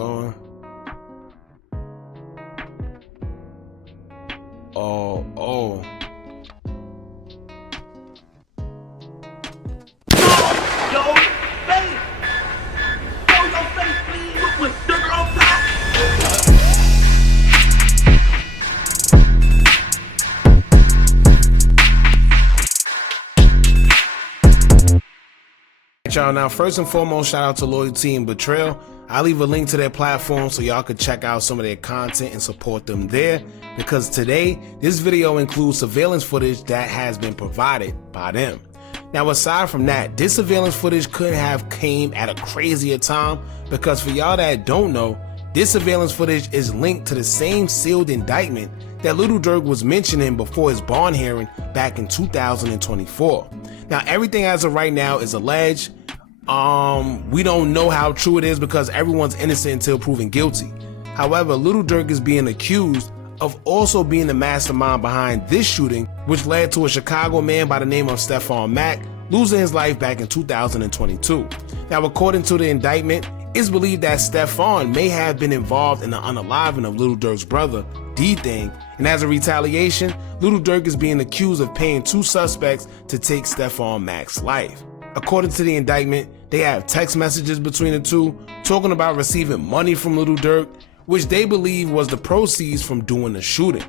going. Oh. Yo, face! Yo, your face, please! With Durk on top! Y'all, now first and foremost, shout out to Loyalty and Betrayal. I'll leave a link to their platform so y'all can check out some of their content and support them there, because today this video includes surveillance footage that has been provided by them. Now aside from that, this surveillance footage could have came at a crazier time, because for y'all that don't know, this surveillance footage is linked to the same sealed indictment that Little Durk was mentioning before his bond hearing back in 2024. Now everything as of right now is alleged. We don't know how true it is because everyone's innocent until proven guilty. However, Little Durk is being accused of also being the mastermind behind this shooting, which led to a Chicago man by the name of Stephon Mack losing his life back in 2022. Now, according to the indictment, it's believed that Stephon may have been involved in the unaliving of Little Durk's brother, DThang, and as a retaliation, Little Durk is being accused of paying two suspects to take Stephon Mack's life. According to the indictment, they have text messages between the two talking about receiving money from Little Durk, which they believe was the proceeds from doing the shooting.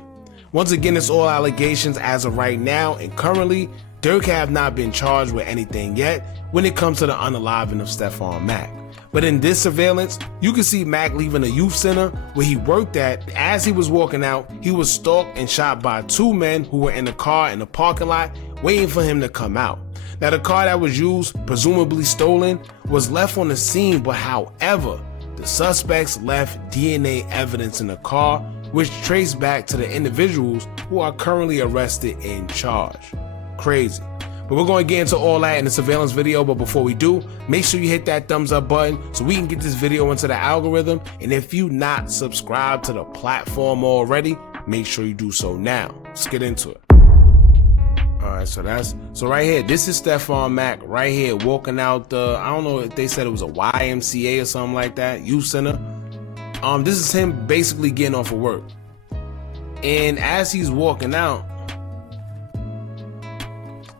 Once again, it's all allegations as of right now, and currently, Durk have not been charged with anything yet when it comes to the unaliving of Stephon Mack. But in this surveillance, you can see Mack leaving a youth center where he worked at. As he was walking out, he was stalked and shot by two men who were in a car in the parking lot waiting for him to come out. Now the car that was used, presumably stolen, was left on the scene, but however, the suspects left DNA evidence in the car, which traced back to the individuals who are currently arrested and charged. Crazy. But we're going to get into all that in the surveillance video, but before we do, make sure you hit that thumbs up button so we can get this video into the algorithm, and if you not subscribed to the platform already, make sure you do so now. Let's get into it. Alright, so right here, this is Stephon Mack right here walking out the, I don't know if they said it was a YMCA or something like that, youth center. This is him basically getting off of work. And as he's walking out,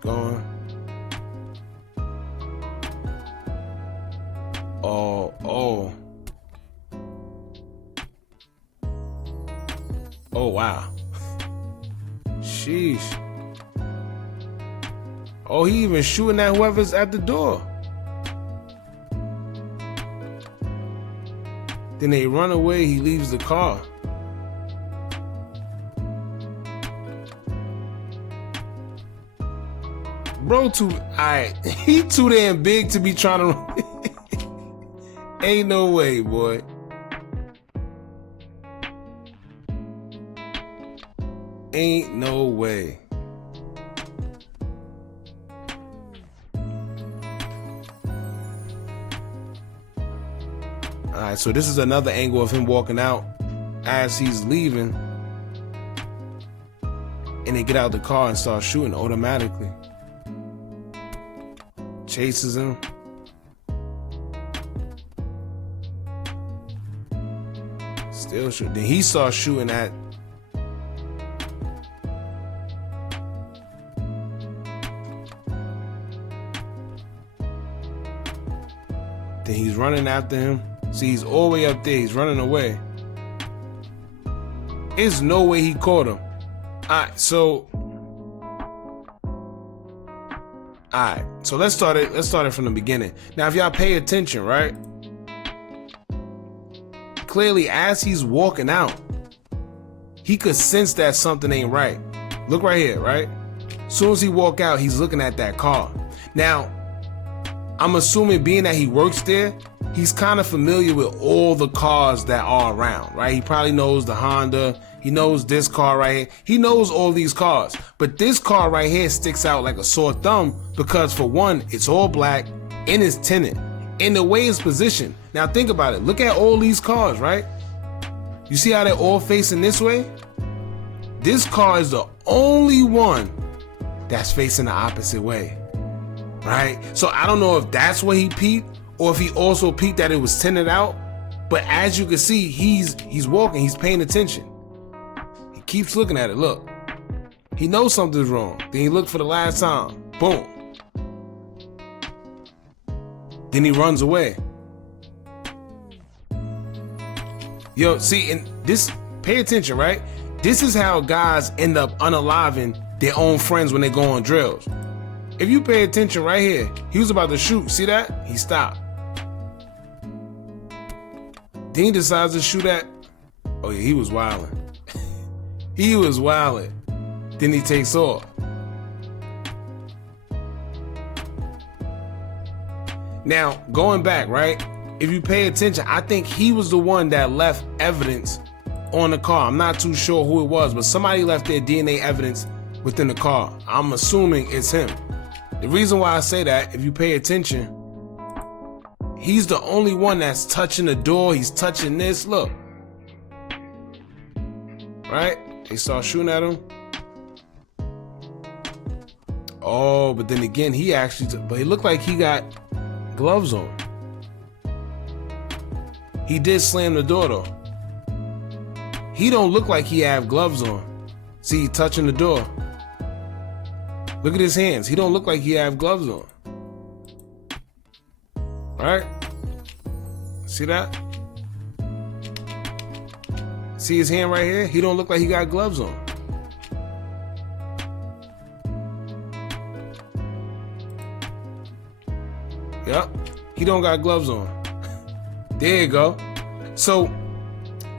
going, oh wow, sheesh. Oh, he even shooting at whoever's at the door. Then they run away, he leaves the car. Bro, he too damn big to be trying to ain't no way, boy. Ain't no way. Alright, so this is another angle of him walking out as he's leaving, and they get out of the car and start shooting automatically. Chases him. Still shooting. Then he starts shooting at then he's running after him. See, he's all the way up there. He's running away. There's no way he caught him. Alright, so let's start it from the beginning. Now, if y'all pay attention, right? Clearly, as he's walking out, he could sense that something ain't right. Look right here, right? As soon as he walk out, he's looking at that car. Now, I'm assuming being that he works there, he's kind of familiar with all the cars that are around, right? He probably knows the Honda. He knows this car right here. He knows all these cars. But this car right here sticks out like a sore thumb because, for one, it's all black and it's tinted. And the way it's positioned. Now think about it. Look at all these cars, right? You see how they're all facing this way? This car is the only one that's facing the opposite way, right? So I don't know if that's what he peeped or if he also peeped that it was tinted out. But as you can see, he's walking, he's paying attention. He keeps looking at it, look. He knows something's wrong. Then he looked for the last time. Boom. Then he runs away. Yo, see, and this, pay attention, right? This is how guys end up unaliving their own friends when they go on drills. If you pay attention right here, he was about to shoot. See that? He stopped. Then he decides to shoot at. Oh yeah, he was wilding. He was wilding. Then he takes off. Now, going back, right? If you pay attention, I think he was the one that left evidence on the car. I'm not too sure who it was, but somebody left their DNA evidence within the car. I'm assuming it's him. The reason why I say that, if you pay attention, he's the only one that's touching the door. He's touching this. Look. Right? They start shooting at him. Oh, but then again, he actually, but it looked like he got gloves on. He did slam the door though. He don't look like he have gloves on. See, he touching the door. Look at his hands. He don't look like he have gloves on. All right? See that? See his hand right here? He don't look like he got gloves on. Yep. He don't got gloves on. There you go. So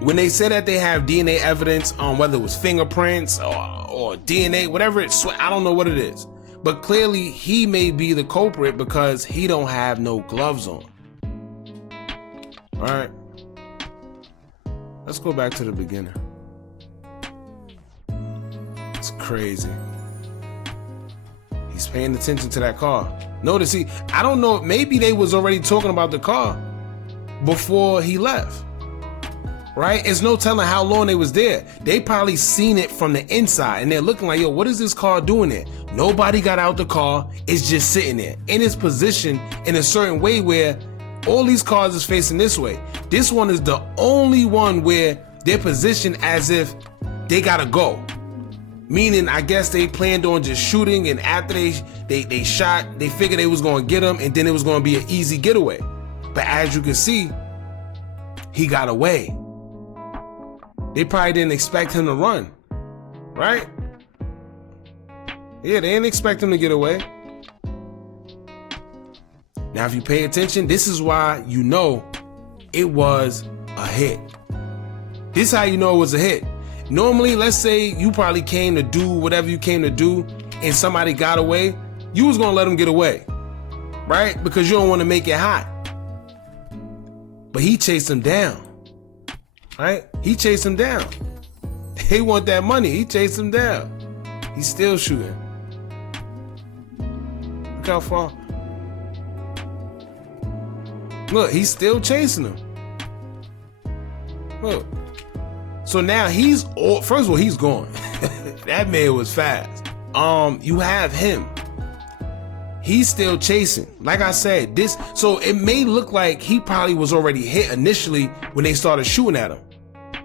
when they say that they have DNA evidence on whether it was fingerprints or DNA, whatever it's, I don't know what it is. But clearly he may be the culprit because he don't have no gloves on. All right. Let's go back to the beginning. It's crazy. He's paying attention to that car. Notice I don't know, maybe they was already talking about the car before he left. Right? It's no telling how long they was there. They probably seen it from the inside and they're looking like, yo, what is this car doing there? Nobody got out the car. It's just sitting there in its position in a certain way where all these cars is facing this way. This one is the only one where they're positioned as if they gotta go. Meaning, I guess they planned on just shooting, and after they shot, they figured they was gonna get him, and then it was gonna be an easy getaway. But as you can see, he got away. They probably didn't expect him to run, right? Yeah, they didn't expect him to get away. Now, if you pay attention, this is why you know it was a hit. This is how you know it was a hit. Normally, let's say you probably came to do whatever you came to do and somebody got away, you was gonna let them get away, right? Because you don't want to make it hot. But he chased him down, right? He chased him down. They want that money. He chased him down. He's still shooting. Look how far. Look, he's still chasing him. Look. So now he's, first of all, he's gone. That man was fast. You have him. He's still chasing. Like I said, so it may look like he probably was already hit initially when they started shooting at him,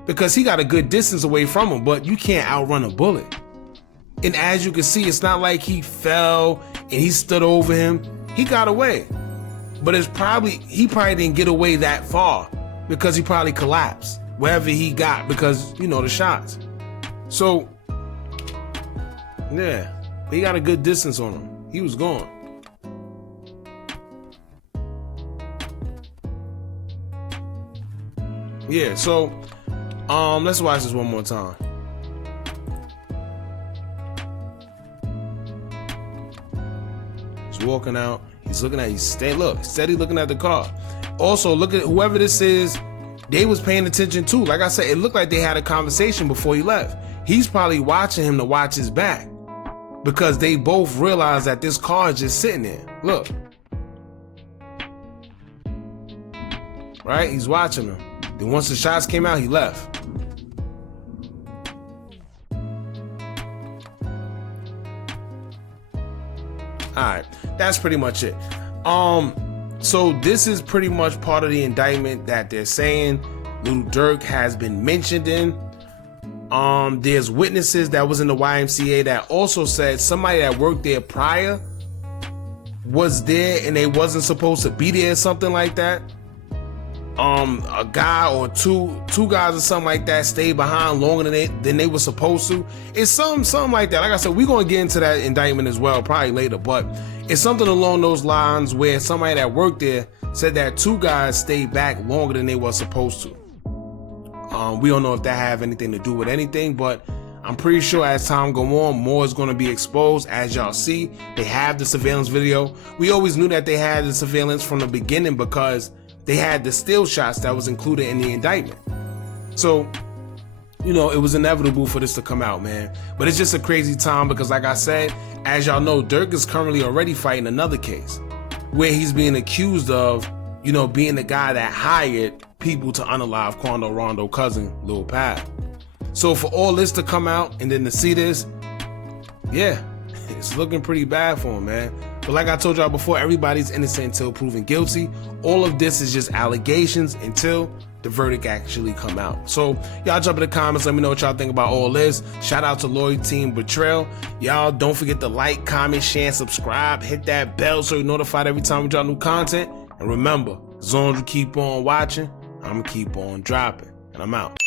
because he got a good distance away from him, but you can't outrun a bullet. And as you can see, it's not like he fell and he stood over him. He got away. But he probably didn't get away that far because he probably collapsed wherever he got because, you know, the shots. So, yeah, he got a good distance on him. He was gone. Yeah, so, let's watch this one more time. He's walking out. He's looking at, steady looking at the car. Also, look at whoever this is. They was paying attention too. Like I said, it looked like they had a conversation before he left. He's probably watching him to watch his back because they both realized that this car is just sitting there. Look. Right? He's watching him. Then once the shots came out, he left. All right. That's pretty much it. So this is pretty much part of the indictment that they're saying Lil Durk has been mentioned in. There's witnesses that was in the YMCA that also said somebody that worked there prior was there and they wasn't supposed to be there, something like that. A guy or two guys or something like that stayed behind longer than they were supposed to. It's something like that. Like I said, we're gonna get into that indictment as well, probably later, but it's something along those lines where somebody that worked there said that 2 guys stayed back longer than they were supposed to. We don't know if that have anything to do with anything, but I'm pretty sure as time go on, more is going to be exposed. As y'all see, they have the surveillance video. We always knew that they had the surveillance from the beginning because they had the still shots that was included in the indictment. So, you know, it was inevitable for this to come out, man. But it's just a crazy time because, like I said, as y'all know, Durk is currently already fighting another case where he's being accused of, you know, being the guy that hired people to unalive Quando Rondo cousin, Lil Pab. So for all this to come out and then to see this, yeah, it's looking pretty bad for him, man. But like I told y'all before, everybody's innocent until proven guilty. All of this is just allegations until the verdict actually come out. So y'all jump in the comments, let me know what y'all think about all this. Shout out to Lloyd Team Betrayal. Y'all don't forget to like, comment, share, and subscribe. Hit that bell so you're notified every time we drop new content. And remember, as long as you keep on watching, I'm gonna keep on dropping. And I'm out.